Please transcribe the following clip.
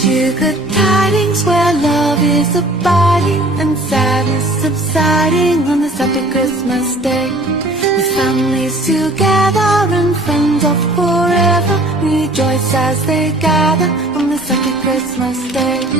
wish you good tidings where love is abiding and sadness subsiding on this happy Christmas day. With families together and friends of forever, rejoice as they gather on this happy Christmas day.